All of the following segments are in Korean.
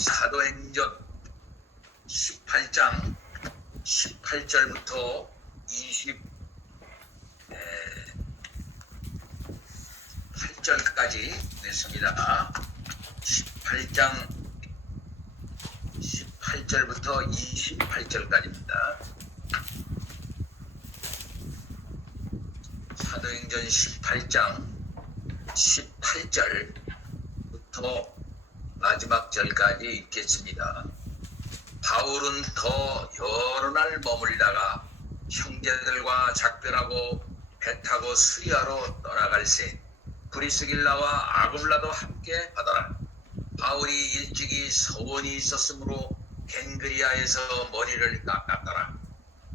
사도행전 18장 18절부터 28절까지 냈습니다. 18장 18절부터 28절까지입니다. 사도행전 18장 18절부터 마지막 절까지 읽겠습니다. 바울은 더 여러 날 머물다가 형제들과 작별하고 배 타고 수리하러 떠나갈새 브리스길라와 아굴라도 함께 하더라. 바울이 일찍이 서원이 있었으므로 겐그리아에서 머리를 깎았더라.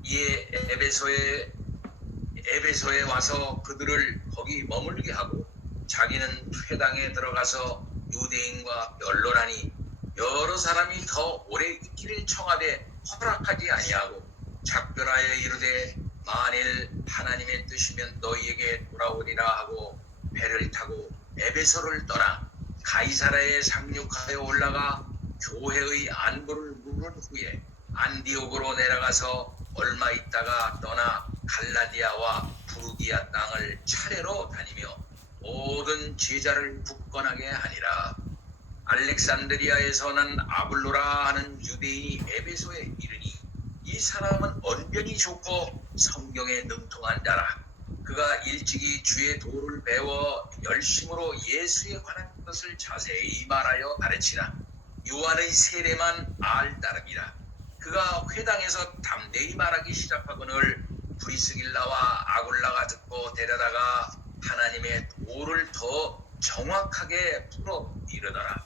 이에 에베소에 와서 그들을 거기 머물게 하고 자기는 회당에 들어가서 유대인과 변론하니 여러 사람이 더 오래 있기를 청하되 허락하지 아니하고 작별하여 이르되 만일 하나님의 뜻이면 너희에게 돌아오리라 하고 배를 타고 에베소를 떠나 가이사라에 상륙하여 올라가 교회의 안부를 물은 후에 안디옥으로 내려가서 얼마 있다가 떠나 갈라디아와 부르기아 땅을 차례로 다니며 모든 제자를 굳건하게 하니라. 알렉산드리아에서 난 아블로라 하는 유대인이 에베소에 이르니 이 사람은 언변이 좋고 성경에 능통한 자라. 그가 일찍이 주의 도를 배워 열심으로 예수에 관한 것을 자세히 말하여 가르치라. 요한의 세례만 알 따름이라. 그가 회당에서 담대히 말하기 시작하거늘 브리스길라와 아굴라가 듣고 데려다가 하나님의 도를 더 정확하게 풀어 이르더라.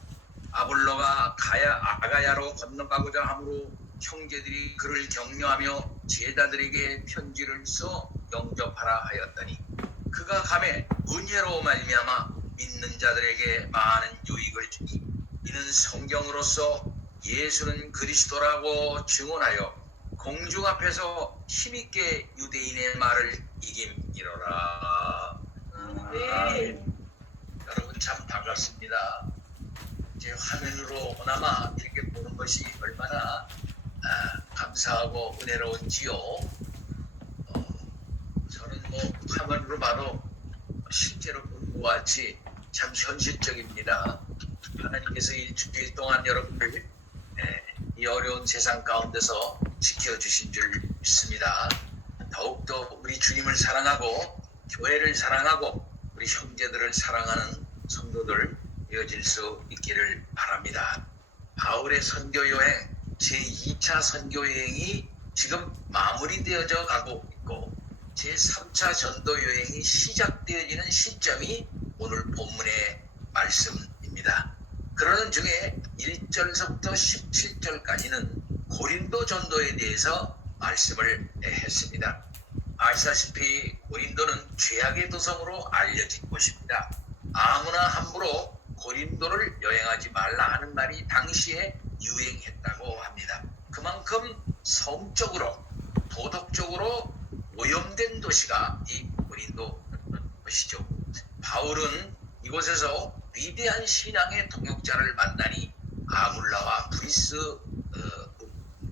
아볼로가 아가야로 건너가고자 하므로 형제들이 그를 격려하며 제자들에게 편지를 써 영접하라 하였더니 그가 가매 은혜로 말미암아 믿는 자들에게 많은 유익을 주니 이는 성경으로서 예수는 그리스도라고 증언하여 공중 앞에서 힘있게 유대인의 말을 이김이로라. 네. 여러분 참 반갑습니다. 이제 화면으로 그나마 이렇게 보는 것이 얼마나 감사하고 은혜로운지요. 저는 뭐 화면으로 봐도 실제로 본 것 같이 참 현실적입니다. 하나님께서 일주일 동안 여러분을 이 어려운 세상 가운데서 지켜주신 줄 믿습니다. 더욱더 우리 주님을 사랑하고 교회를 사랑하고 우리 형제들을 사랑하는 성도들 이어질 수 있기를 바랍니다. 바울의 선교여행 제2차 선교여행이 지금 마무리되어져 가고 있고 제3차 전도여행이 시작되어지는 시점이 오늘 본문의 말씀입니다. 그러는 중에 1절서부터 17절까지는 고린도 전도에 대해서 말씀을 했습니다. 아시다시피 고린도는 죄악의 도성으로 알려진 곳입니다. 아무나 함부로 고린도를 여행하지 말라 하는 말이 당시에 유행했다고 합니다. 그만큼 성적으로 도덕적으로 오염된 도시가 이 고린도였던 것이죠. 바울은 이곳에서 위대한 신앙의 동역자를 만나니 아굴라와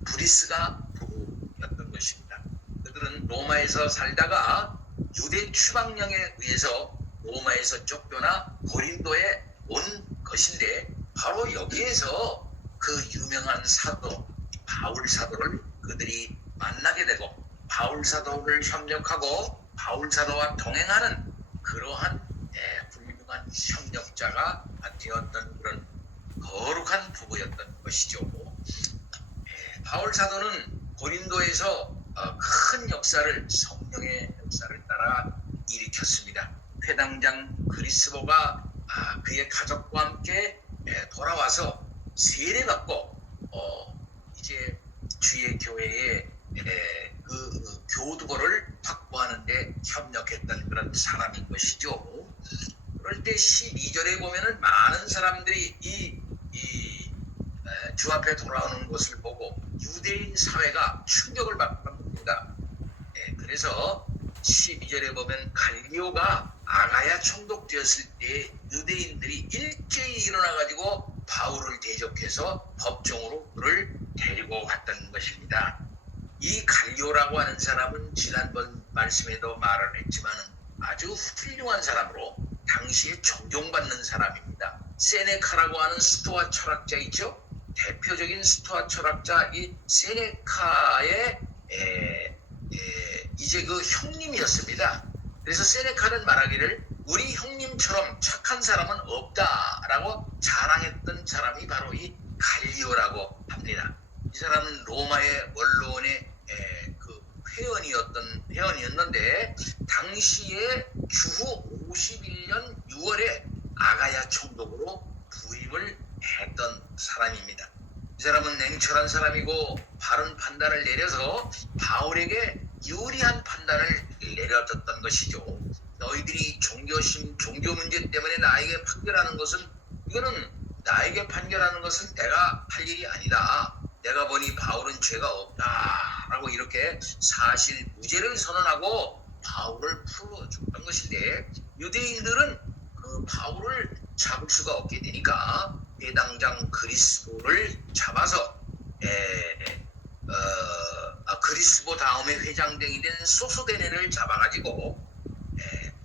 브리스가 부부였던 것입니다. 그들은 로마에서 살다가 유대 추방령에 의해서 로마에서 쫓겨나 고린도에 온 것인데 바로 여기에서 그 유명한 사도 바울 사도를 그들이 만나게 되고 바울 사도를 협력하고 바울 사도와 동행하는 그러한 훌륭한 협력자가 되었던 그런 거룩한 부부였던 것이죠. 바울 사도는 고린도에서 큰 역사를 성령의 역사를 따라 일으켰습니다. 회당장 그리스보가 그의 가족과 함께 돌아와서 세례받고 이제 주의 교회에 그 교두보를 확보하는 데 협력했던 그런 사람인 것이죠. 그럴 때 12절에 보면은 많은 사람들이 주 앞에 돌아오는 것을 보고 유대인 사회가 충격을 받습니다. 그래서 12절에 보면 갈리오가 아가야 총독되었을 때 유대인들이 일제히 일어나가지고 바울을 대적해서 법정으로 그를 데리고 갔던 것입니다. 이 갈리오라고 하는 사람은 지난번 말씀에도 말을 했지만 아주 훌륭한 사람으로 당시에 존경받는 사람입니다. 세네카라고 하는 스토아 철학자 있죠? 대표적인 스토아 철학자 이 세네카의 이제 그 형님이었습니다. 그래서 세네카는 말하기를 우리 형님처럼 착한 사람은 없다라고 자랑했던 사람이 바로 이 갈리오라고 합니다. 이 사람은 로마의 언론의 그 회원이었는데 당시에 주후 51년 6월에 아가야 총독으로 부임을 했던 사람입니다. 이 사람은 냉철한 사람이고 바른 판단을 내려서 바울에게 유리한 판단을 내려줬던 것이죠. 너희들이 종교 문제 때문에 나에게 판결하는 것은 나에게 판결하는 것은 내가 할 일이 아니다. 내가 보니 바울은 죄가 없다라고 이렇게 사실 무죄를 선언하고 바울을 풀어줬던 것인데 유대인들은 그 바울을 잡을 수가 없게 되니까 회당장 그리스보를 잡아서 그리스보 다음에 회장댕이 된 소소데네를 잡아가지고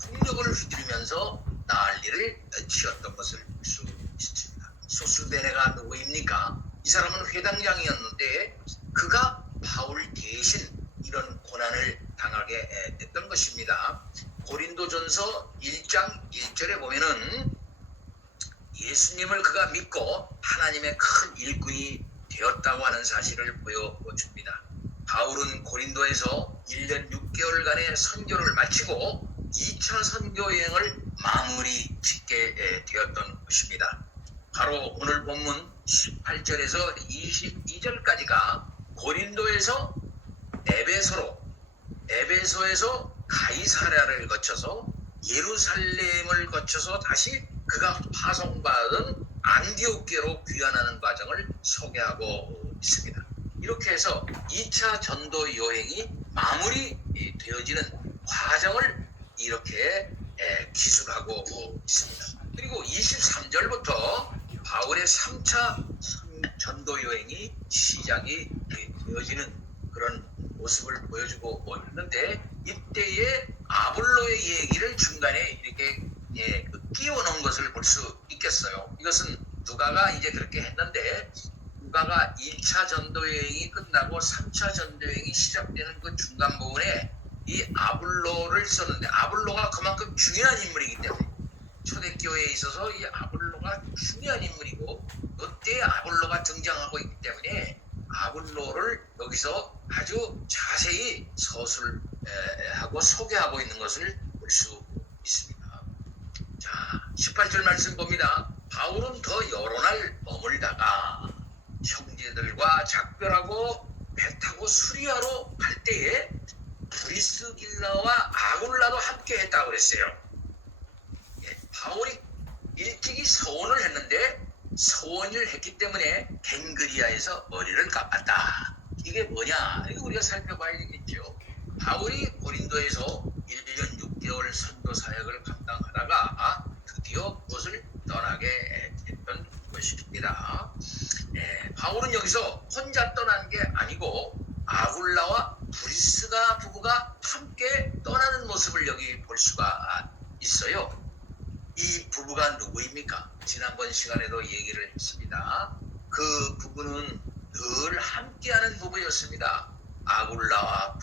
폭력을 휘두르면서 난리를 치었던 것을 볼 수 있습니다. 소소데네가 누구입니까? 이 사람은 회당장이었는데 그가 바울 대신 이런 고난을 당하게 됐던 것입니다. 고린도전서 1장 1절에 보면은 예수님을 그가 믿고 하나님의 큰 일꾼이 되었다고 하는 사실을 보여줍니다. 바울은 고린도에서 1년 6개월간의 선교를 마치고 2차 선교 여행을 마무리 짓게 되었던 것입니다. 바로 오늘 본문 18절에서 22절까지가 고린도에서 에베소에서 가이사랴를 거쳐서 예루살렘을 거쳐서 다시 그가 파송받은 안디옥계로 귀환하는 과정을 소개하고 있습니다. 이렇게 해서 2차 전도 여행이 마무리 되어지는 과정을 이렇게 기술하고 있습니다. 그리고 23절부터 바울의 3차 전도 여행이 시작이 되어지는 그런 모습을 보여주고 있는데 이때의 아볼로의 얘기를 중간에 이렇게 끼워 넣은 것을 볼 수 있겠어요. 이것은 누가가 이제 그렇게 했는데 누가가 1차 전도 여행이 끝나고 3차 전도 여행이 시작되는 그 중간 부분에 이 아볼로를 썼는데 아볼로가 그만큼 중요한 인물이기 때문에 초대교회에 있어서 이 아볼로가 중요한 인물이고 이때 아볼로가 등장하고 있기 때문에 아볼로를 여기서 아주 자세히 서술하고 소개하고 있는 것을 볼 수 있습니다. 자, 18절 말씀 봅니다. 바울은 더 여러 날 머물다가 형제들과 작별하고 배 타고 수리아로 갈 때에 브리스길라와 아굴라도 함께 했다고 그랬어요. 바울이 일찍이 서원을 했는데 서원을 했기 때문에 갱그리아에서 머리를 깎았다. 이게 뭐냐? 이거 우리가 살펴봐야 되겠죠. 바울이 고린도에서 1년 6개월 선교 사역을 감당하다가 드디어 그것을 떠나게 됐던 것입니다. 바울은 여기서 혼자 떠난 게 아니고 아굴라와 브리스가 부부가 함께 떠나는 모습을 여기 볼 수가 있어요. 이 부부가 누구입니까? 지난번 시간에도 얘기를 했습니다. 그 부부는 늘 함께하는 부부였습니다. 아굴라와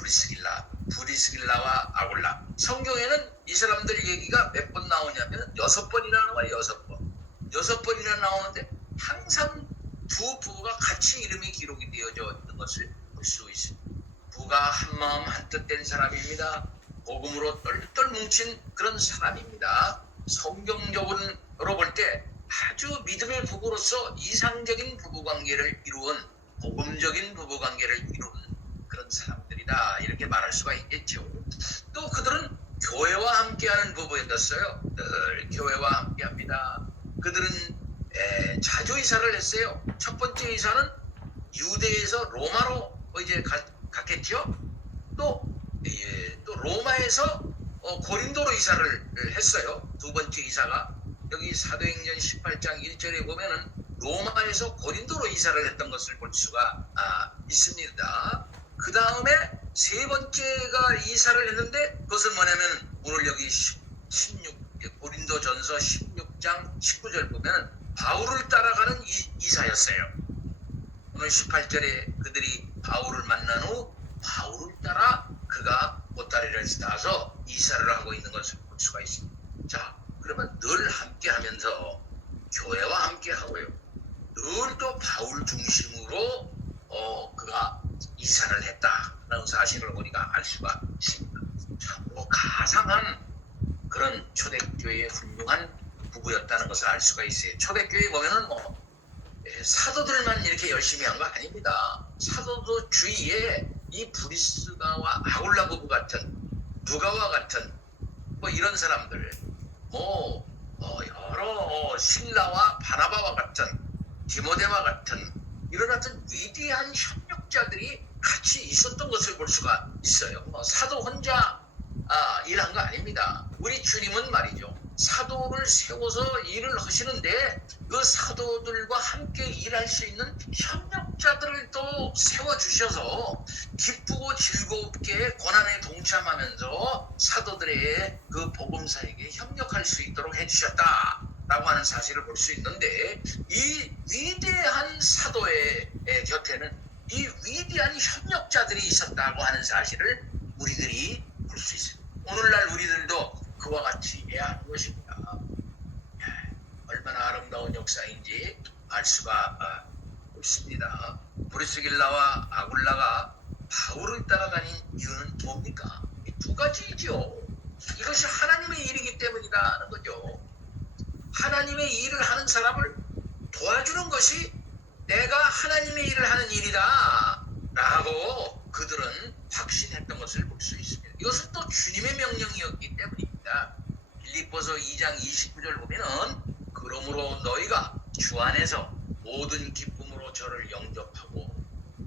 브리스길라와 아굴라. 성경에는 이 사람들 얘기가 몇 번 나오냐면 6번이나 나와요. 6번. 6번이나 나오는데 항상 두 부부가 같이 이름이 기록이 되어져 있는 것을 볼 수 있습니다. 부부가 한마음 한뜻 된 사람입니다. 복음으로 똘똘 뭉친 그런 사람입니다. 성경적으로 볼 때 아주 믿음의 부부로서 이상적인 부부관계를 이루은 복음적인 부부관계를 이루는 그런 사람들이다 이렇게 말할 수가 있겠죠. 또 그들은 교회와 함께하는 부부였어요. 늘 교회와 함께합니다. 그들은 자주 이사를 했어요. 첫 번째 이사는 유대에서 로마로 이제 갔겠죠. 또 로마에서 고린도로 이사를 했어요. 두 번째 이사가 여기 사도행전 18장 1절에 보면은 로마에서 고린도로 이사를 했던 것을 볼 수가 있습니다. 그 다음에 세 번째가 이사를 했는데 그것은 뭐냐면 오늘 여기 16고린도전서 16장 19절 보면 바울을 따라가는 이사였어요. 오늘 18절에 그들이 바울을 만난 후 바울을 따라 그가 보따리를 따서 이사를 하고 있는 것을 볼 수가 있습니다. 자, 그러면 늘 함께 하면서 교회와 함께 하고요. 늘 또 바울 중심으로 그가 이사를 했다라는 사실을 우리가 알 수가 있습니다. 참 가상한 그런 초대교회의 훌륭한 부부였다는 것을 알 수가 있어요. 초대교회 보면은 사도들만 이렇게 열심히 한 거 아닙니다. 사도도 주위에 이 브리스가와 아굴라 부부 같은 누가와 같은 이런 사람들 여러 실라와 바나바와 같은 디모데와 같은 이런 어떤 위대한 협력자들이 같이 있었던 것을 볼 수가 있어요. 사도 혼자 일한 거 아닙니다. 우리 주님은 말이죠. 사도를 세워서 일을 하시는데 그 사도들과 함께 일할 수 있는 협력자들을 또 세워주셔서 기쁘고 즐겁게 고난에 동참하면서 사도들의 그 복음사에게 협력할 수 있도록 해주셨다라고 하는 사실을 볼 수 있는데 이 위대한 사도의 곁에는 이 위대한 협력자들이 있었다고 하는 사실을 우리들이 볼 수 있습니다. 오늘날 우리들도 그와 같이 해야 하는 것입니다. 얼마나 아름다운 역사인지 알 수가 없습니다. 브리스길라와 아굴라가 바울을 따라다닌 이유는 뭡니까? 이 두 가지죠. 이것이 하나님의 일이기 때문이라는 거죠. 하나님의 일을 하는 사람을 도와주는 것이 내가 하나님의 일을 하는 일이다 라고 그들은 확신했던 것을 볼 수 있습니다. 이것은 또 주님의 명령이었기 때문입니다. 빌립보서 2장 29절 보면은 그러므로 너희가 주 안에서 모든 기쁨으로 저를 영접하고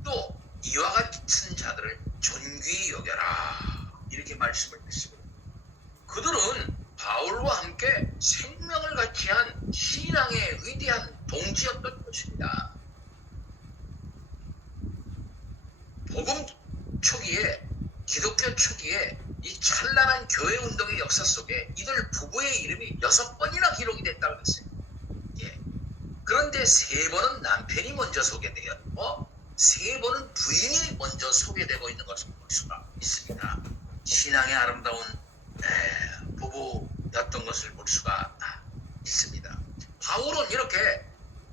또 이와 같은 자들을 존귀히 여겨라 이렇게 말씀을 했습니다. 그들은 바울과 함께 생명을 같이 한 신앙의 위대한 동지였던 것입니다. 복음 초기에 기독교 초기에 이 찬란한 교회 운동의 역사 속에 이들 부부의 이름이 6번이나 기록이 됐다고 했어요. 예. 그런데 3번은 남편이 먼저 소개되었고 3번은 부인이 먼저 소개되고 있는 것을 볼 수가 있습니다. 신앙의 아름다운 부부였던 것을 볼 수가 있습니다. 바울은 이렇게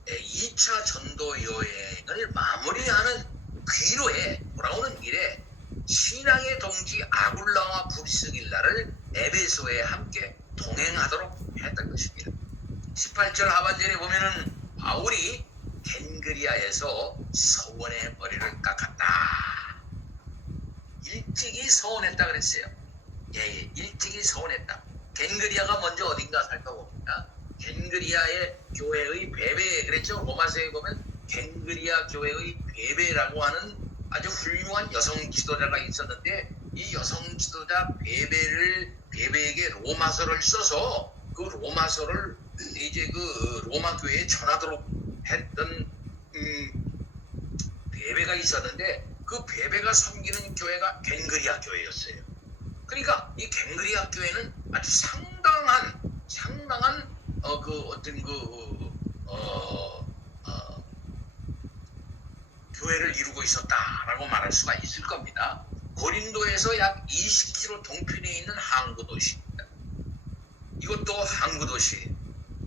2차 전도 여행을 마무리하는 귀로에 돌아오는 길에 신앙의 동지 아굴라와 브리스길라를 에베소에 함께 동행하도록 했던 것입니다. 18절 하반절에 보면은 바울이 겐그리아에서 서원의 머리를 깎았다. 일찍이 서원했다 그랬어요. 예, 일찍이 서원했다. 겐그리아가 먼저 어딘가 살펴봅니다. 겐그리아의 교회의 베베 그랬죠. 로마서에 보면 겐그리아 교회의 베베라고 하는 아주 훌륭한 여성 지도자가 있었는데 이 여성 지도자 베베에게 로마서를 써서 그 로마서를 이제 그 로마 교회에 전하도록 했던 베베가 있었는데 그 베베가 섬기는 교회가 겐그리아 교회였어요. 그러니까 이 겐그리아 교회는 아주 상당한 교회를 이루고 있었다라고 말할 수가 있을 겁니다. 고린도에서 약 20km 동편에 있는 항구 도시입니다. 이것도 항구 도시.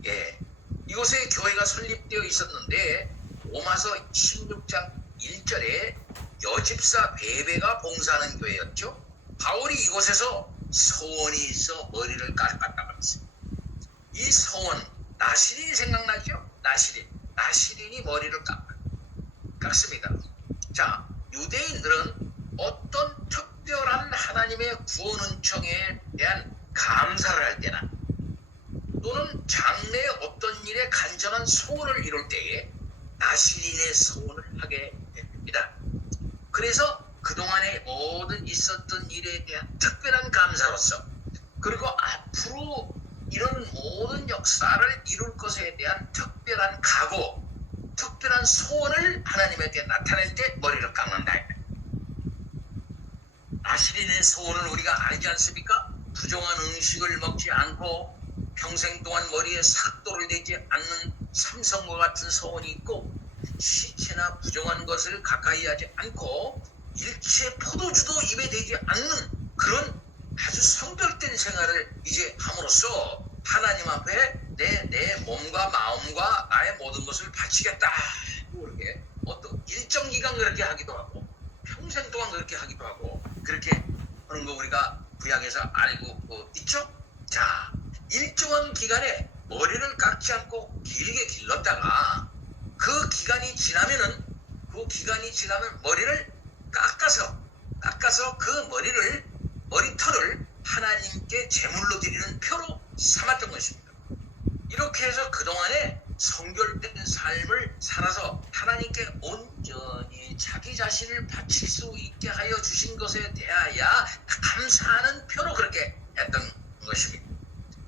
예. 이곳에 교회가 설립되어 있었는데 로마서 16장 1절에 여집사 베베가 봉사하는 교회였죠. 바울이 이곳에서 서원이 있어 머리를 깎았다고 했습니다. 이 서원, 나시린이 생각나죠? 나시린이 머리를 깎습니다. 자, 유대인들은 어떤 특별한 하나님의 구원 은총에 대한 감사를 할 때나 또는 장래의 어떤 일에 간절한 소원을 이룰 때에 나시린의 소원을 하게 됩니다. 그래서 그동안에 모든 있었던 일에 대한 특별한 감사로서 그리고 앞으로 이런 모든 역사를 이룰 것에 대한 특별한 각오 특별한 소원을 하나님에게 나타낼 때 머리를 깎는다. 나시린의 소원을 우리가 알지 않습니까? 부정한 음식을 먹지 않고 평생 동안 머리에 삭도를 내지 않는 삼성과 같은 소원이 있고, 시체나 부정한 것을 가까이 하지 않고 일체 포도주도 입에 대지 않는 그런 아주 성별된 생활을 이제 함으로써 하나님 앞에 내 몸과 마음과 나의 모든 것을 바치겠다. 그렇게 어떤 일정 기간 그렇게 하기도 하고 평생 동안 그렇게 하기도 하고 그렇게 하는 거 우리가 구약에서 알고 있죠. 자, 일정한 기간에 머리를 깎지 않고 길게 길렀다가 그 기간이 지나면 머리를 깎아서 그 머리털을 하나님께 제물로 드리는 표로 삼았던 것입니다. 이렇게 해서 그동안에 성결된 삶을 살아서 하나님께 온전히 자기 자신을 바칠 수 있게 하여 주신 것에 대하여 감사하는 표로 그렇게 했던 것입니다.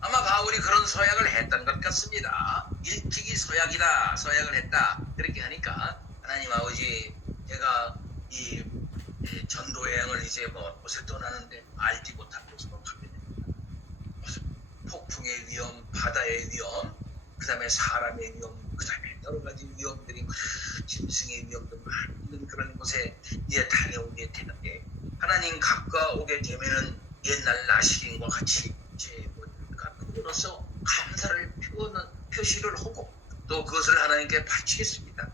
아마 바울이 그런 서약을 했던 것 같습니다. 일찍이 서약을 했다. 그렇게 하니까 하나님 아버지, 제가 이 전도 여행을 이제 곳에 떠나는데 알지 못한 곳으로 가게 됩니다. 폭풍의 위험, 바다의 위험, 그 다음에 사람의 위험, 그 다음에 여러 가지 위험들이, 짐승의 위험도 많은 그런 곳에 이제 다녀오게 되는데, 하나님 가까우게 되면은 옛날 나시린과 같이 제 그로서 감사를 표시를 하고 또 그것을 하나님께 바치겠습니다.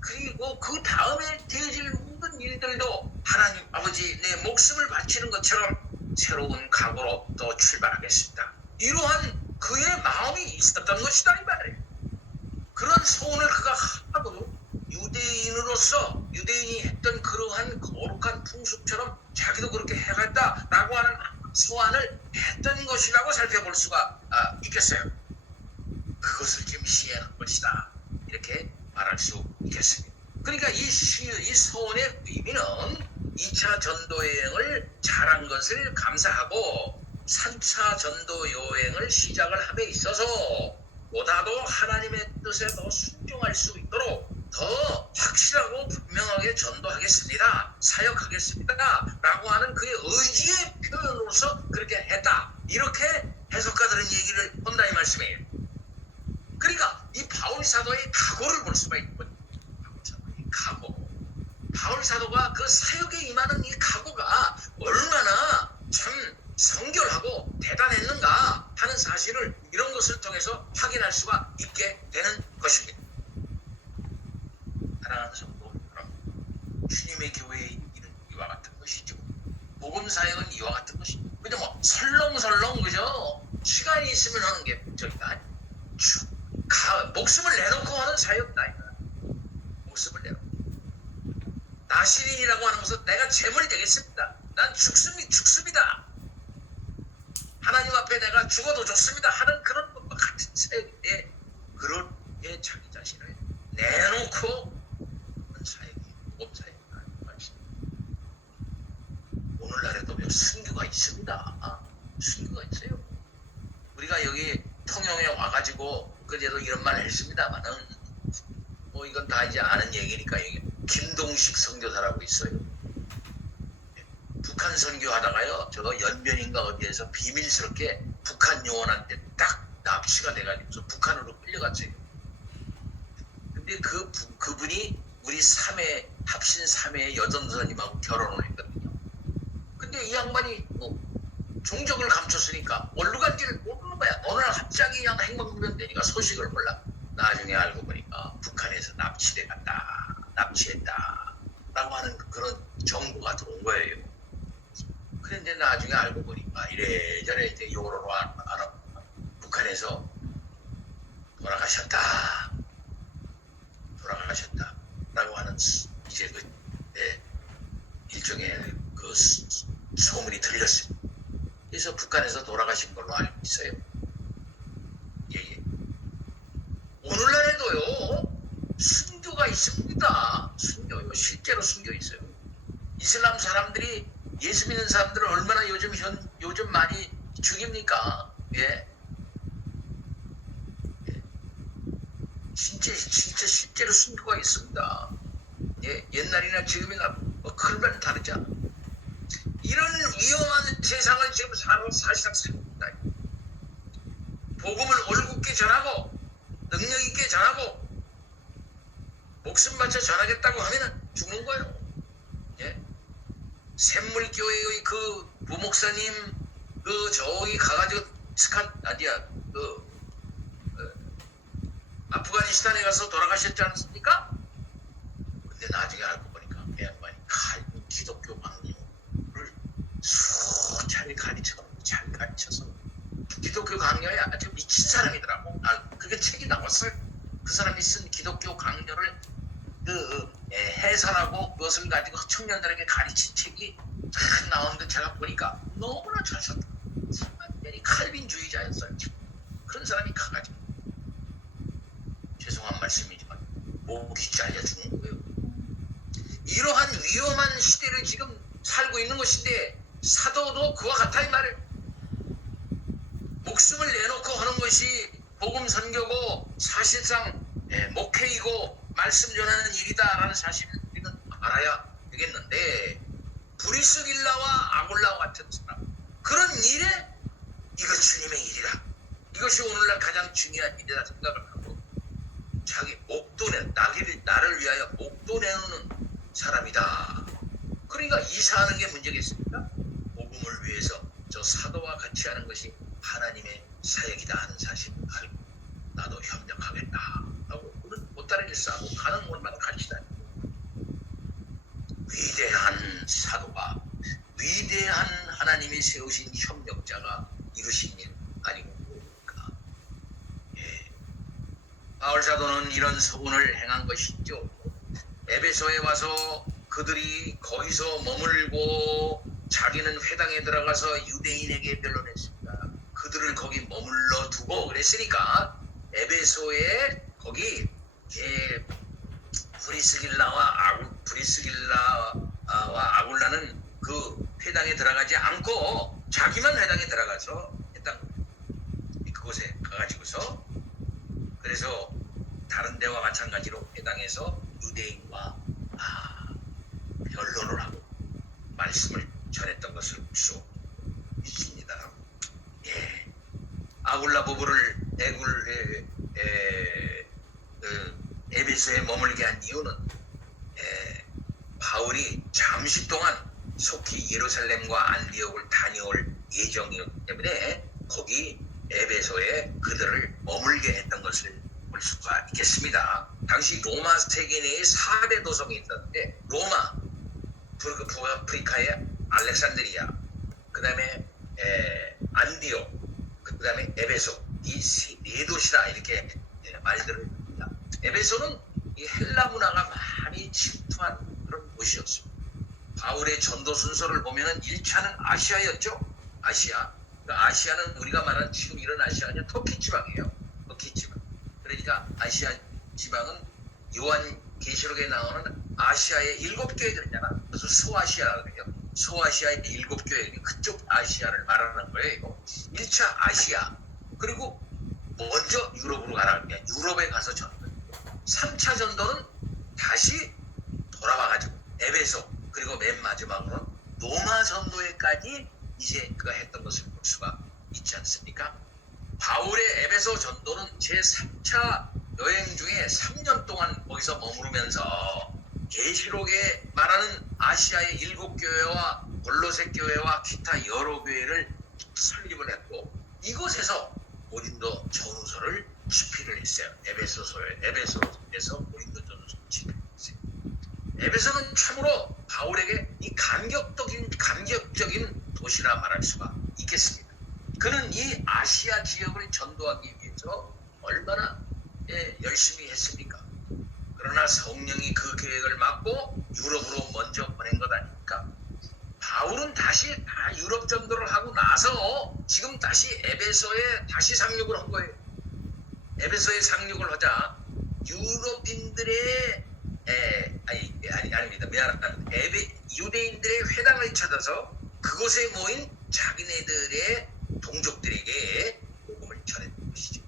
그리고 그 다음에 되어질 모든 일들도 하나님 아버지 내 목숨을 바치는 것처럼 새로운 각오로 또 출발하겠습니다. 이러한 그의 마음이 있었던 것이다 이 말이에요. 그런 소원을 그가 하고 유대인이 했던 그러한 거룩한 풍습처럼 자기도 그렇게 해야겠다라고 하는 소원을 했던 것이라고 살펴볼 수가 있겠어요. 그것을 지금 시행한 것이다. 이렇게 말할 수 있겠습니다. 그러니까 이 소원의 의미는 2차 전도 여행을 잘한 것을 감사하고 3차 전도 여행을 시작을 함에 있어서 보다도 하나님의 뜻에 더 순종할 수 있도록 더 확실하고 분명하게 전도하겠습니다. 사역하겠습니다. 라고 하는 그의 의지의 표현으로서 그렇게 했다. 이렇게 해석가들은 얘기를 한다 이 말씀이에요. 그러니까 이 바울 사도의 각오를 볼 수가 있거든요. 바울 사도가 그 사역에 임하는 이 각오가 얼마나 참 성결하고 대단했는가 하는 사실을 이런 것을 통해서 확인할 수가 있게 되는 것입니다. 사랑하는 성도 여러분, 주님의 교회의 일은 이와 같은 것이죠. 복음 사역은 이와 같은 것이죠. 그죠? 설렁설렁 그죠? 시간이 있으면 하는 게 저기가 아니에요. 목숨을 내놓고 하는 사역이다. 목숨을 내놓고. 나시린이라고 하는 것은 내가 제물이 되겠습니다. 난 죽습니다. 하나님 앞에 내가 죽어도 좋습니다 하는 그런 것과 같은 사역인데, 그런 자기 자신을 내놓고 하는 사역이 복음 사역이라는 말씀입니다. 오늘날에도 순교가 있습니다. 순교가 있어요. 우리가 여기 통영에 와가지고 그제도 이런 말을 했습니다만은 이건 다 이제 아는 얘기니까 김동식 선교사라고 있어요. 북한 선교하다가요, 저 연변인가 어디에서 비밀스럽게 북한 요원한테 딱 납치가 돼가지고 북한으로 끌려갔어요. 근데 그분이 우리 합신 3회 여전선님하고 결혼을 했거든요. 근데 이 양반이 종적을 감췄으니까 어디로 간지를 모르는 거야. 어느 날 갑자기 그냥 행방불명되니까 소식을 몰라. 나중에 알고 보니까 북한에서 납치했다 라고 하는 그런 정보가 들어온 거예요. 그런데 나중에 알고 보니까 이래저래 이제 요로로 북한에서 돌아가셨다 라고 하는 이제 일종의 소문이 들렸어요. 그래서 북한에서 돌아가신 걸로 알고 있어요. 예. 오늘날에도요 순교가 있습니다. 실제로 순교 있어요. 이슬람 사람들이 예수 믿는 사람들을 얼마나 요즘 많이 죽입니까? 예. 진짜 실제로 순교가 있습니다. 예, 옛날이나 지금이나 뭐 그런 다르지 않아. 이런 위험한 세상을 지금 사실상 삽니다. 복음을 올곧게 전하고 능력 있게 전하고 목숨 바쳐 전하겠다고 하면은 죽는 거예요. 예? 샘물교회의 그 부목사님 그 저기 가가지고 아프가니스탄에 가서 돌아가셨지 않습니까? 근데 나중에 알고 보니까 그 양반이 칼빈 기독교 강요를 수차례 잘 가르쳐서 기독교 강요에 아주 미친 사람이더라고. 그게 책이 나왔어요. 그 사람이 쓴 기독교 강요를 해설하고 그것을 가지고 청년들에게 가르친 책이 딱 나오는데 제가 보니까 너무나 잘 썼다. 완전히 칼빈주의자였어요. 그런 사람이 가가지고 죄송한 말씀이지만 목이 잘려 죽는 거예요. 이러한 위험한 시대를 지금 살고 있는 것인데 사도도 그와 같아 이 말을 목숨을 내놓고 하는 것이 복음 선교고 사실상 목회이고 말씀 전하는 일이다라는 사실을 우리는 알아야 되겠는데 브리스길라와 아굴라와 같은 사람 그런 일에 이거 주님의 일이라 이것이 오늘날 가장 중요한 일이라 생각을 하고 자기 목도 나를 위하여 목도 내놓는 사람이다. 그러니까 이사하는 게 문제겠습니까? 복음을 위해서 저 사도와 같이 하는 것이 하나님의 사역이다 하는 사실을 알고 나도 협력하겠다 하고 보따리를 싸고 가는 곳마다 같이 다니고 위대한 사도가 위대한 하나님이 세우신 협력자가 이루신 일 아니겠습니까? 예. 바울 사도는 이런 서문을 행한 것이죠. 에베소에 와서 그들이 거기서 머물고 자기는 회당에 들어가서 유대인에게 변론했습니다. 그들을 거기 머물러 두고 그랬으니까 에베소에 거기 브리스길라와 아굴라는 그 회당에 들어가지 않고 자기만 회당에 들어가서 그곳에 가가지고서 그래서 다른 데와 마찬가지로 회당에서 유대인과 변론을 하고 말씀을 전했던 것을 볼 수 있습니다. 예. 아굴라 부부를 에베소에 머물게 한 이유는 바울이 잠시 동안 속히 예루살렘과 안디옥을 다녀올 예정이었기 때문에 거기 에베소에 그들을 머물게 했던 것을 볼 수가 있겠습니다. 당시 로마 세계 내에 4대 도성이 있었는데 로마, 북아프리카의 알렉산드리아, 그 다음에 안디옥, 그 다음에 에베소 이 네 도시라 이렇게 말들을 합니다. 에베소는 이 헬라 문화가 많이 침투한 그런 곳이었습니다. 바울의 전도 순서를 보면은 1차는 아시아였죠. 아시아. 그러니까 아시아는 우리가 말하는 지금 이런 아시아가 아니라 터키 지방이에요. 터키 지방. 그러니까 아시아 지방은 요한 계시록에 나오는 아시아의 7교회들 있잖아. 그래서 소아시아라고 그래요. 소아시아의 7교회, 그쪽 아시아를 말하는 거예요. 이거. 1차 아시아. 그리고 먼저 유럽으로 가라. 유럽에 가서 전도. 3차 전도는 다시 돌아와가지고 에베소 그리고 맨 마지막으로는 로마 전도회까지 이제 그가 했던 것을 볼 수가 있지 않습니까? 바울의 에베소 전도는 제3차 여행 중에 3년 동안 거기서 머무르면서 계시록에 말하는 아시아의 7교회와 골로새 교회와 기타 여러 교회를 설립을 했고 이곳에서 고린도 전후서를 집필을 했어요. 에베소에서 고린도 전후서를 집필했어요. 에베소는 참으로 바울에게 이 감격적인 도시라 말할 수가 있겠습니다. 그는 이 아시아 지역을 전도하기 위해서 얼마나 열심히 했습니까? 그러나 성령이 그 계획을 막고 유럽으로 먼저 보낸 것 아닙니까? 바울은 다시 다 유럽 전도를 하고 나서 지금 다시 에베소에 다시 상륙을 한 거예요. 에베소에 상륙을 하자 유럽인들의 아닙니다. 미안합니다. 유대인들의 회당을 찾아서 그곳에 모인 자기네들의 동족들에게 복음을 전했던 것이죠.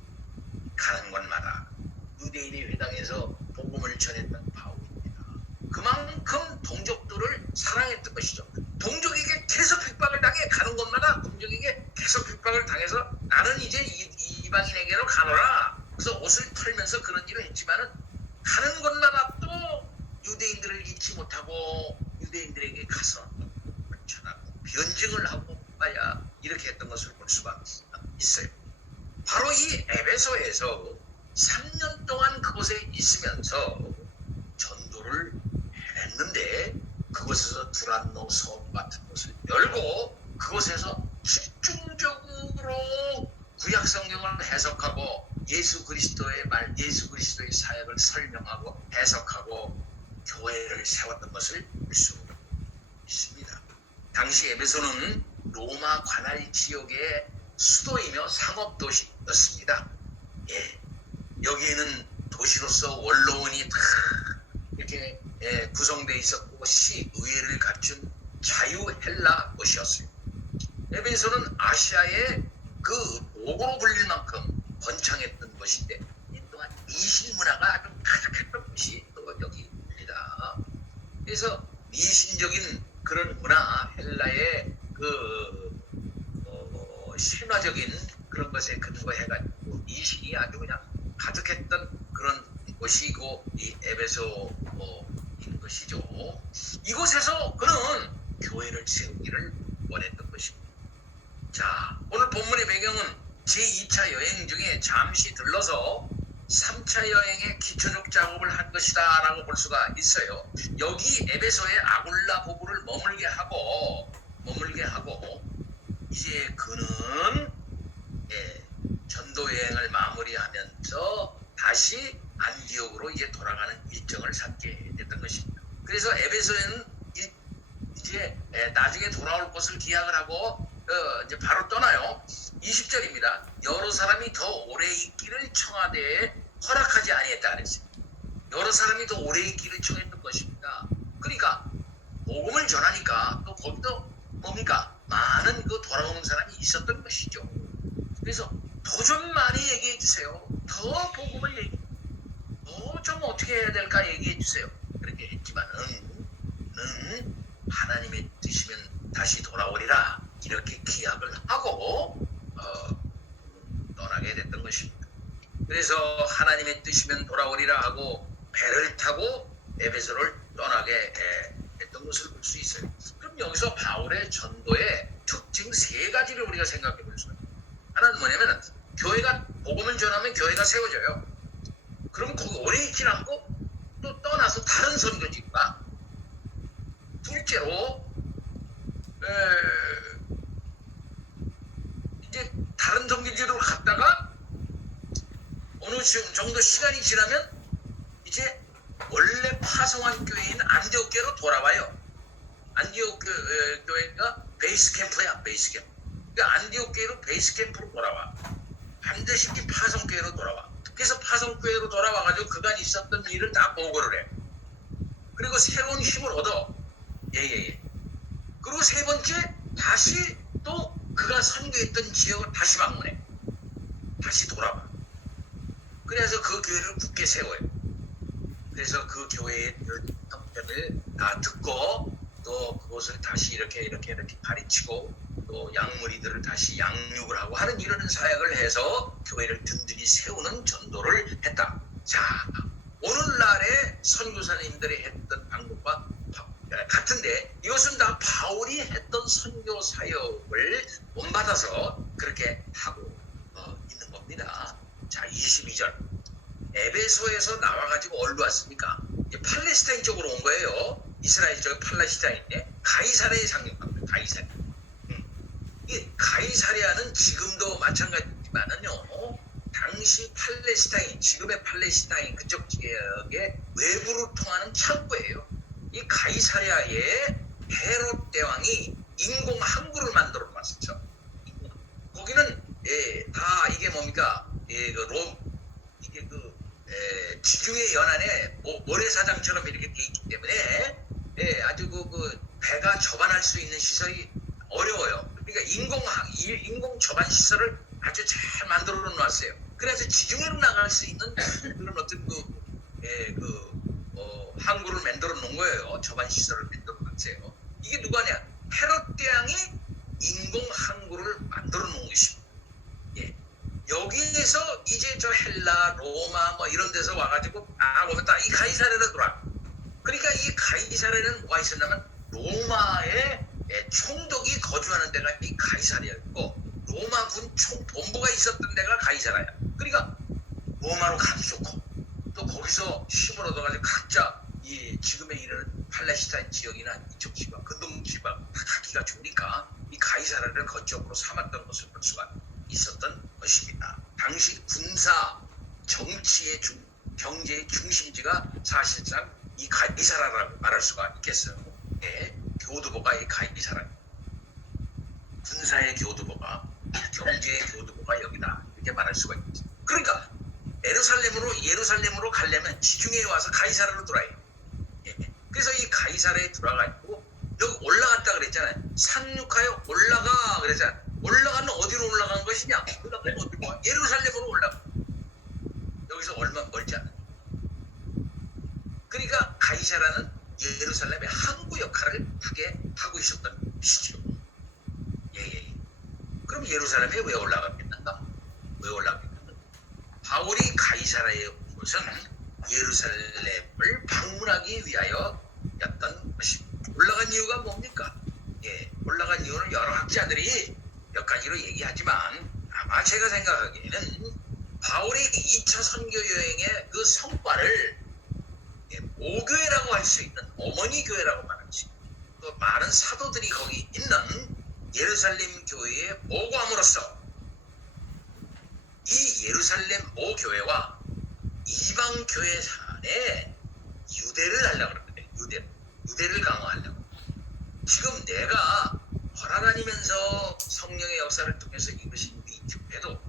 가는 곳마다 유대인의 이 땅에서 복음을 전했던 바울입니다. 그만큼 동족들을 사랑했던 것이죠. 동족에게 계속 핍박을 당해 가는 곳마다 동족에게 계속 핍박을 당해서 나는 이제 이방인에게로 가노라. 그래서 옷을 털면서 그런 일을 했지만은 가는 곳마다 또 유대인들을 잊지 못하고 유대인들에게 가서 전하고 변증을 하고 말야 이렇게 했던 것을 볼 수가 있어요. 바로 이 에베소에서 3년 동안 그곳에 있으면서 전도를 했는데 그곳에서 두란노 섬 같은 곳을 열고 그곳에서 집중적으로 구약 성경을 해석하고 예수 그리스도의 말, 예수 그리스도의 사역을 설명하고 해석하고 교회를 세웠던 것을 볼 수 있습니다. 당시 에베소는 로마 관할 지역의 수도이며 상업도시였습니다. 예, 여기에는 도시로서 원로원이 다 이렇게 구성되어 있었고 시의회를 갖춘 자유 헬라 도시였어요. 에베소는 아시아의 그 모고로 불릴 만큼 번창했던 것인데 이 또한 미신 문화가 아주 가득했던 것이 또 여기입니다. 그래서 미신적인 그런 문화, 헬라의 그 신화적인 그런 것에 근거해가지고 미신이 아주 그냥 가득했던 그런 곳이고 이 에베소인 것이죠. 이곳에서 그는 교회를 세우기를 원했던 것입니다. 자, 오늘 본문의 배경은 제2차 여행 중에 잠시 들러서 3차 여행의 기초적 작업을 한 것이다 라고 볼 수가 있어요. 여기 에베소의 아굴라 고구를 머물게 하고 이제 그는 전도 여행을 마무리하면서 다시 안디옥으로 이제 돌아가는 일정을 잡게 됐던 것입니다. 그래서 에베소에는 이제 나중에 돌아올 것을 기약을 하고 이제 바로 떠나요. 20절입니다. 여러 사람이 더 오래 있기를 청하되 허락하지 아니했다 그랬어요. 여러 사람이 더 오래 있기를 청했던 것입니다. 그러니까 복음을 전하니까 또 거기도 뭡니까? 많은 그 돌아오는 사람이 있었던 것이죠. 그래서 더 좀 많이 얘기해 주세요. 더 복음을 더 좀 어떻게 해야 될까 얘기해 주세요. 그렇게 했지만은 하나님의 뜻이면 다시 돌아오리라 이렇게 기약을 하고 떠나게 됐던 것입니다. 그래서 하나님의 뜻이면 돌아오리라 하고 배를 타고 에베소를 떠나게 했던 것을 볼 수 있어요. 그럼 여기서 바울의 전도의 특징 세 가지를 우리가 생각해 볼 수가 있어요. 하나는 뭐냐면 교회가 복음을 전하면 교회가 세워져요. 그럼 거기 오래 있지 않고 또 떠나서 다른 선교지로 가. 둘째로 이제 다른 선교지로 갔다가 어느 정도 시간이 지나면 이제 원래 파송한 교회인 안디옥 교회로 돌아와요. 안디옥 교회가 베이스 캠프야, 베이스 캠프. 그러니까 안디옥 교회로 베이스 캠프로 돌아와. 반드시 파송 교회로 돌아와. 그래서 파송 교회로 돌아와가지고 그간 있었던 일을 다 보고를 해. 그리고 새로운 힘을 얻어. 예. 그리고 세 번째 다시 또 그가 선교했던 지역을 다시 방문해. 다시 돌아와. 그래서 그 교회를 굳게 세워요. 그래서 그 교회의 형편을 다 듣고 또 그것을 다시 이렇게 가르치고 또 양무리들을 다시 양육을 하고 하는 이런 사역을 해서 교회를 든든히 세우는 전도를 했다. 자, 오늘날의 선교사님들이 했던 방법과 같은데 이것은 다 바울이 했던 선교 사역을 본받아서 그렇게 하고 있는 겁니다. 자, 22절. 에베소에서 나와가지고 어디로 왔습니까? 이제 팔레스타인 쪽으로 온 거예요. 이스라엘 쪽 팔레스타인에 가이사랴에 상륙합니다. 가이사랴. 이 가이사랴는 지금도 마찬가지지만은요. 당시 팔레스타인, 지금의 팔레스타인 그쪽 지역의 외부로 통하는 창구예요. 이 가이사랴에 헤롯 대왕이 인공 항구를 만들어 놨었죠. 거기는 다 이게 뭡니까? 이게 지중해 연안에 모래사장처럼 이렇게 돼 있기 때문에 아주 그 배가 접안할 수 있는 시설이 어려워요. 그러니까 인공 접안 시설을 아주 잘 만들어 놨어요. 그래서 지중해로 나갈 수 있는 그런 어떤 항구를 만들어 놓은 거예요. 저반 시설을 만들어 놨어요. 이게 누가냐? 헤롯 대왕이 인공 항구를 만들어 놓은 것입니다. 예. 여기에서 이제 저 헬라, 로마 뭐 이런 데서 와가지고 오겠다. 이 가이사랴로 돌아. 그러니까 이 가이사랴는 뭐가 있었냐면 로마의 총독이 거주하는 데가 이 가이사랴였고 로마 군 총본부가 있었던 데가 가이사랴야. 그러니까 로마로 가도 좋고 또 거기서 힘을 얻어가지고 각자 이 지금의 이런 팔레스타인 지역이나 이쪽 지방, 근동 지방 가기가 좋으니까 이 가이사랴를 거점으로 삼았던 것을 볼 수가 있었던 것입니다. 당시 군사, 정치의 경제의 중심지가 사실상 이 가이사랴라고 말할 수가 있겠어요. 네, 교두보가 이 가이사랴, 군사의 교두보가, 경제의 교두보가 여기다 이렇게 말할 수가 있겠죠. 그러니까 예루살렘으로 가려면 지중해에 와서 가이사랴로 돌아야 해요. 예. 그래서 이 가이사랴에 들어가지고 여기 올라갔다 그랬잖아요. 상륙하여 올라가 그랬잖아요. 올라가는 어디로 올라간 것이냐? 올라가면 어디로? 예루살렘으로 올라가. 여기서 얼마 멀지 않아요. 그러니까 가이사랴는 예루살렘의 항구 역할을 하고 있었던 것이죠. 예. 그럼 예루살렘에 왜 올라가겠는가? 왜 올라가겠는가? 바울이 가이사랴에 온 것은 예루살렘을 방문하기 위하여였던 것입니다. 올라간 이유가 뭡니까? 예, 올라간 이유는 여러 학자들이 몇 가지로 얘기하지만 아마 제가 생각하기에는 바울의 2차 선교 여행의 그 성과를 모교회라고 할 수 있는 어머니 교회라고 말할 수 있는 또 많은 사도들이 거기 있는 예루살렘 교회에 보고함으로써 이 예루살렘 모교회와 이방 교회 안에 유대를 하려고 그러거든요. 유대를 강화하려고. 지금 내가 돌아다니면서 성령의 역사를 통해서 이것인 이 교회도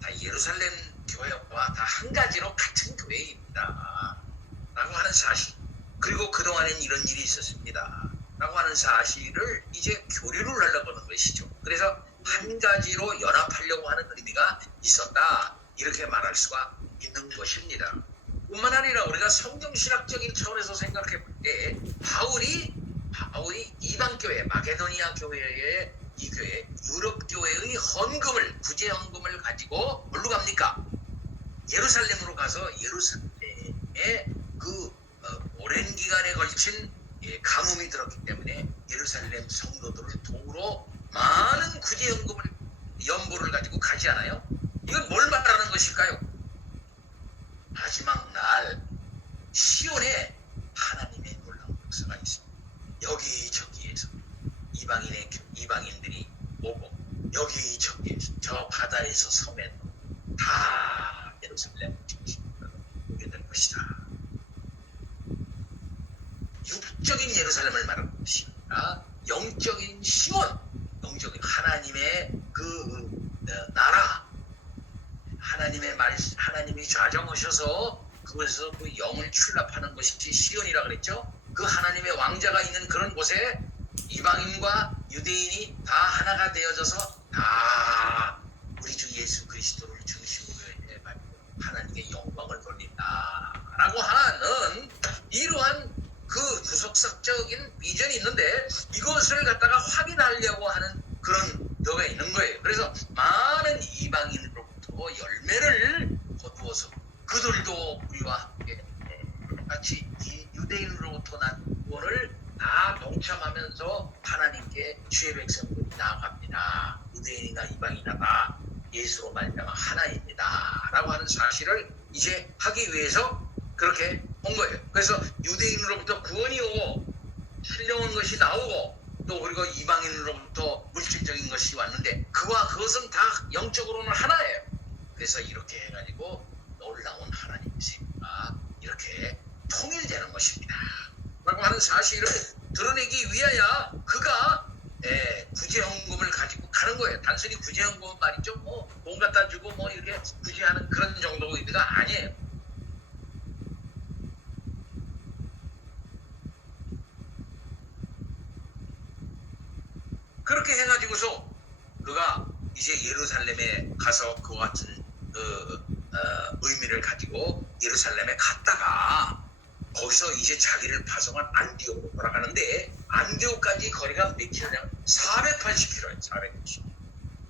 다 예루살렘 교회와 다 한 가지로 같은 교회입니다. 라고 하는 사실. 그리고 그동안엔 이런 일이 있었습니다. 라고 하는 사실을 이제 교류를 하려고 하는 것이죠. 그래서 한 가지로 연합하려고 하는 의미가 있었다. 이렇게 말할 수가 있는 것입니다. 뿐만 아니라 우리가 성경신학적인 차원에서 생각해 볼 때 바울이 이방교회, 마게도니아 교회의 이 교회, 유럽 교회의 헌금을, 구제 헌금을 가지고 어디로 갑니까? 예루살렘으로 가서 예루살렘에 그 오랜 기간에 걸친 가뭄이 들었기 때문에 예루살렘 성도들을 도우러 많은 구제 헌금을 연보를 가지고 가지 않아요? 이건 뭘 말하는 것일까요? 마지막 날 시온에 하나님의 놀라운 역사가 있습니다. 여기저기에서 이방인들이 오고 여기저기에서 저 바다에서 섬에도 다 예루살렘 중심으로 오게 될 것이다. 육적인 예루살렘을 말하는 것이 아니라 영적인 시온, 영적인 하나님의 그 나라, 하나님이 좌정하셔서 그곳에서 그 영을 출납하는 것이 시온이라 그랬죠. 그 하나님의 왕자가 있는 그런 곳에 이방인과 유대인이 다 하나가 되어져서 다 우리 주 예수 그리스도를 중심으로 해가지고 하나님께 영광을 돌린다라고 하는 이러한 그 구속사적인 비전이 있는데 이것을 갖다가 확인하려고 하는 그런 덕가 있는 거예요. 그래서 많은 이방인으로부터 열매를 거두어서 그들도 우리와 함께 같이 이 유대인으로부터 난 구원을 다 동참하면서 하나님께 주의 백성들이 나아갑니다. 유대인이나 이방인이나 다 예수로 말미암아 하나입니다. 라고 하는 사실을 이제 하기 위해서 그렇게 온 거예요. 그래서 유대인으로부터 구원이 오고 신령한 것이 나오고 또 그리고 이방인으로부터 물질적인 것이 왔는데 그것은 다 영적으로는 하나예요. 그래서 이렇게 해가지고 놀라운 하나님의 세계가 이렇게 통일되는 것입니다. 라고 하는 사실을 드러내기 위하여 그가 구제헌금을 가지고 가는 거예요. 단순히 구제헌금은 말이죠. 돈 갖다 주고 이렇게 구제하는 그런 정도가 아니에요. 그렇게 해가지고서 그가 이제 예루살렘에 가서 그와 같은 의미를 가지고 예루살렘에 갔다가 거기서 이제 자기를 파송한 안디옥으로 돌아가는데 안디옥까지 거리가 몇 킬로냐면 480km예요. 480.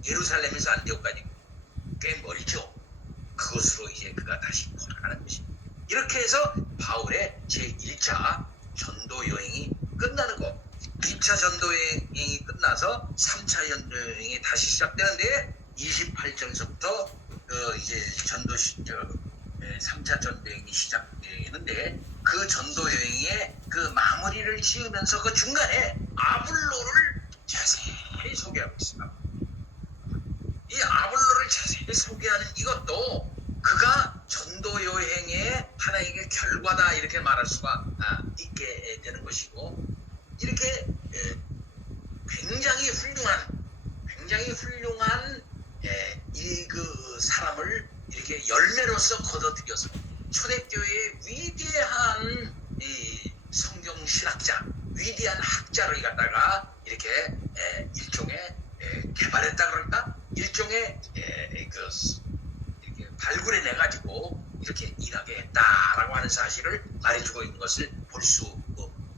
예루살렘에서 안디옥까지 꽤 멀죠. 그곳으로 이제 그가 다시 돌아가는 것입니다. 이렇게 해서 바울의 제1차 전도 여행이 끝나는 거. 2차 전도 여행이 끝나서 3차 전도 여행이 다시 시작되는데 28절서부터 이제 3차 전도 여행이 시작되는데 그 전도 여행의 그 마무리를 지으면서 그 중간에 아볼로를 자세히 소개하고 있습니다. 이 아볼로를 자세히 소개하는 이것도 그가 전도 여행의 하나의 결과다 이렇게 말할 수가 있게 되는 것이고 이렇게 굉장히 훌륭한 이 그 사람을 이렇게 열매로서 거둬들여서 초대교회의 위대한 이 성경 신학자, 위대한 학자를 갖다가 이렇게 일종의 개발했다 그럴까? 일종의 이렇게 발굴해내 가지고 이렇게 일하게 했다라고 하는 사실을 말해주고 있는 것을 볼 수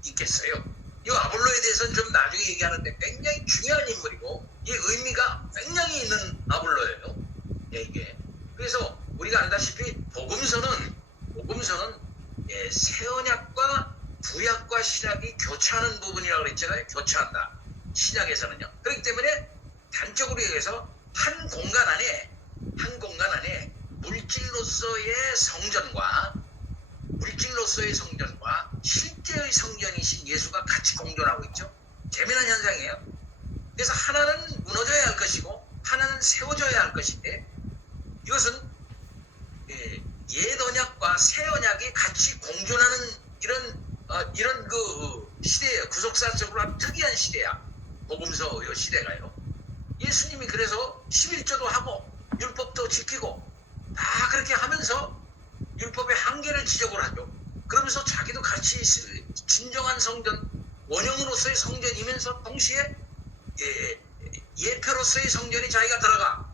있겠어요. 이 아볼로에 대해서는 좀 나중에 얘기하는데 굉장히 중요한 인물이고 이 의미가 굉장히 있는 아볼로예요. 이게 그래서 우리가 알다시피 복음서는 새언약과 구약과 신약이 교차하는 부분이라고 그랬잖아요. 교차한다. 신약에서는요. 그렇기 때문에 단적으로 얘기해서 한 공간 안에 물질로서의 성전과 실제의 성전이신 예수가 같이 공존하고 있죠. 재미난 현상이에요. 그래서 하나는 무너져야 할 것이고 하나는 세워져야 할 것인데 이것은 옛 언약과 새 언약이 같이 공존하는 이런 그 시대예요. 구속사적으로 특이한 시대야. 복음서 이 시대가요. 예수님이 그래서 11조도 하고 율법도 지키고 다 그렇게 하면서 율법의 한계를 지적을 하죠. 그러면서 자기도 같이 진정한 성전, 원형으로서의 성전이면서 동시에 예표로서의 성전이 자기가 들어가요.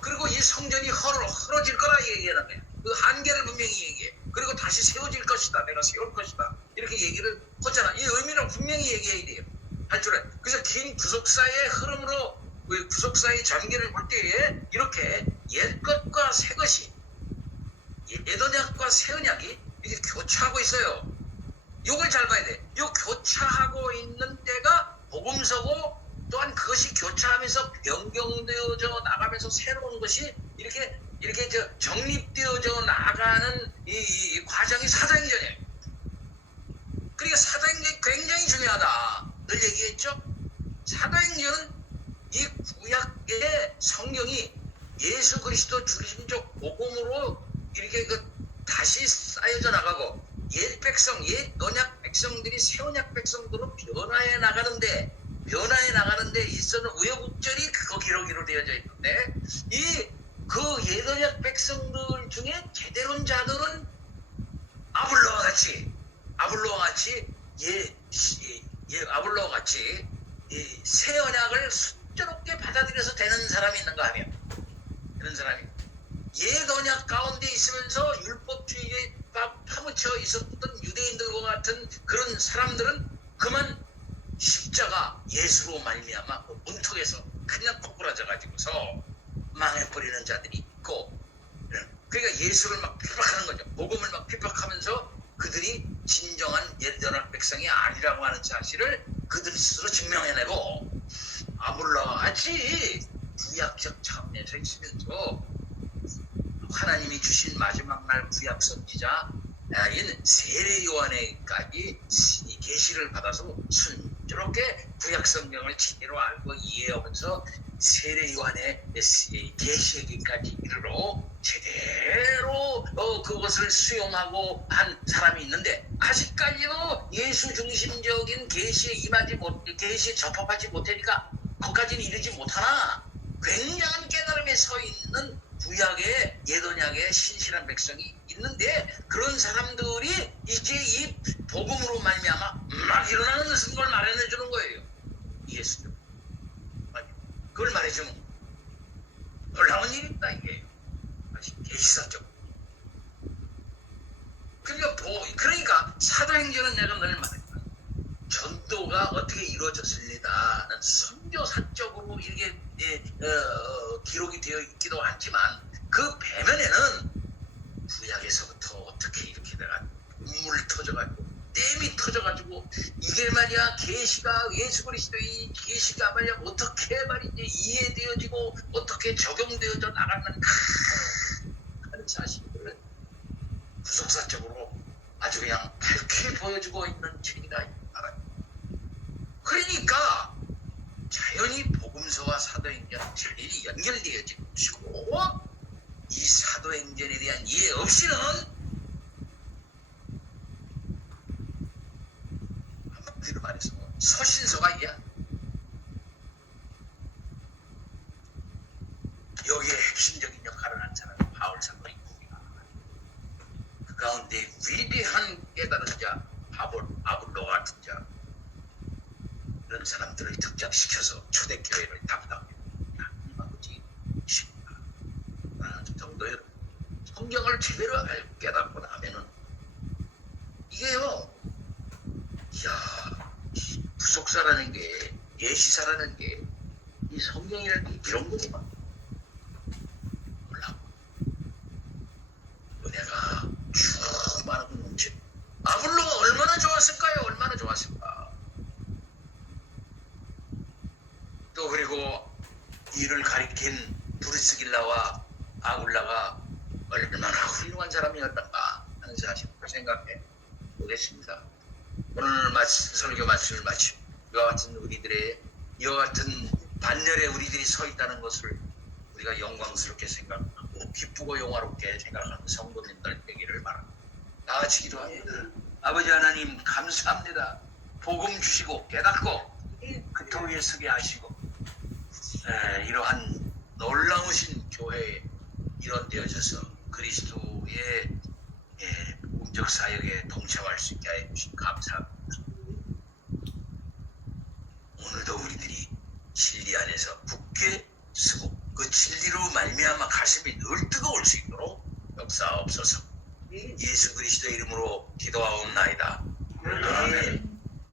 그리고 이 성전이 헐어질 거라 얘기하는 거예요. 그 한계를 분명히 얘기해. 그리고 다시 세워질 것이다. 내가 세울 것이다. 이렇게 얘기를 하잖아. 이 의미를 분명히 얘기해야 돼요. 할 줄에. 그래서 긴 구속사의 흐름으로 구속사의 전개를 볼 때에 이렇게 옛것과 새것이 옛 언약과 새 언약이 이렇게 교차하고 있어요. 이걸 잘 봐야 돼. 이 교차하고 있는 때가 복음서고 또한 그것이 교차하면서 변경되어져 나가면서 새로운 것이 이렇게 정립되어져 나가는 이 과정이 사도행전이에요. 그러니까 사도행전이 굉장히 중요하다. 늘 얘기했죠. 사도행전은 이 구약의 성경이 예수 그리스도 중심적 복음으로 이렇게 다시 쌓여져 나가고 옛 언약 백성들이 새 언약 백성들로 변화해 나가는데 있어는 우여곡절이 그거 기록으로 되어져 있는데 그 옛 언약 백성들 중에 제대로인 자들은 아볼로와 같이 새 언약을 순조롭게 받아들여서 되는 사람이 있는가 하면 그런 사람이 옛 언약 가운데 있으면서 율법주의에 파묻혀 있었던 유대인들과 같은 그런 사람들은 그만 십자가 예수로 말미암아 문턱에서 그냥 꼬꾸라져 가지고서 망해버리는 자들이 있고 그러니까 예수를 막 핍박하는 거죠. 복음을 막 핍박하면서 그들이 진정한 옛 언약 백성이 아니라고 하는 사실을 그들 스스로 증명해내고 아볼로와 같이 구약적 차원에서 있으면서 하나님이 주신 마지막 날 구약 선지자인 세례 요한에까지 계시를 받아서 순조롭게 구약 성경을 제대로 알고 이해하면서 세례 요한의 계시에게까지 이르러 제대로 그것을 수용하고 한 사람이 있는데 아직까지도 예수 중심적인 계시에 접합하지 못하니까 거기까지는 이르지 못하나 굉장한 깨달음에 서 있는 구약의 옛 언약의 신실한 백성이 있는데 그런 사람들이 이제 이 복음으로 말미암아 막 일어나는 걸 마련해 주는 거예요. 예수님. 그 그걸 말해주면 놀라운 일입니다 이게. 계시사적. 그러니까 사도행전은 내가 늘 말했다. 전도가 어떻게 이루어졌습니다는 선교사적으로 이게 기록이 되어 있기도 하지만 그 배면에는 구약에서부터 어떻게 이렇게 내가 눈물 터져가지고 땀이 터져가지고 이게 말이야 계시가 예수 그리스도의 계시가 말이야 어떻게 말이지 이해되어지고 어떻게 적용되어져 나가는 하는 사실을 구속사적으로 아주 그냥 밝게 보여주고 있는 책이다. 그러니까 자연히 복음서와 사도행전 잘 연결되어진 것이고 이 사도행전에 대한 이해 없이는 한마디로 말해서 서신서가 이야. 여기에 핵심적인 역할을 한 사람은 바울 사도이고 그 가운데 위대한 깨달은 자 아볼로 같은 자 이런 사람들을 등장시켜서 초대교회를 담당해요. 아버지 십니다. 라는 정도의 성경을 제대로 깨닫고 나면은 이게요. 이야 구속사라는 게 예시사라는 게 이 성경이라는 게 이런 거구만. 몰라. 은혜가 충만하고 넘쳐. 아볼로가 얼마나 좋았을까요? 얼마나 좋았을까. 또 그리고 이를 가리킨 브리스길라와 아굴라가 얼마나 훌륭한 사람이었던가 하는 사실을 생각해 보겠습니다. 오늘 설교 말씀을 마치고 이와 같은 우리들의 이와 같은 반열에 우리들이 서 있다는 것을 우리가 영광스럽게 생각하고 기쁘고 영화롭게 생각하는 성도님들 되기를 바랍니다. 다 같이 기도합니다. 아버지 하나님 감사합니다. 복음 주시고 깨닫고 그토 위에 서게 하시고 이러한 놀라우신 교회에 일원되어져서 그리스도의 복음적 사역에 동참할 수 있게 해 주신 감사합니다. 오늘도 우리들이 진리 안에서 굳게 서고 그 진리로 말미암아 가슴이 늘 뜨거울 수 있도록 역사하옵소서. 예수 그리스도의 이름으로 기도하옵나이다. 아멘.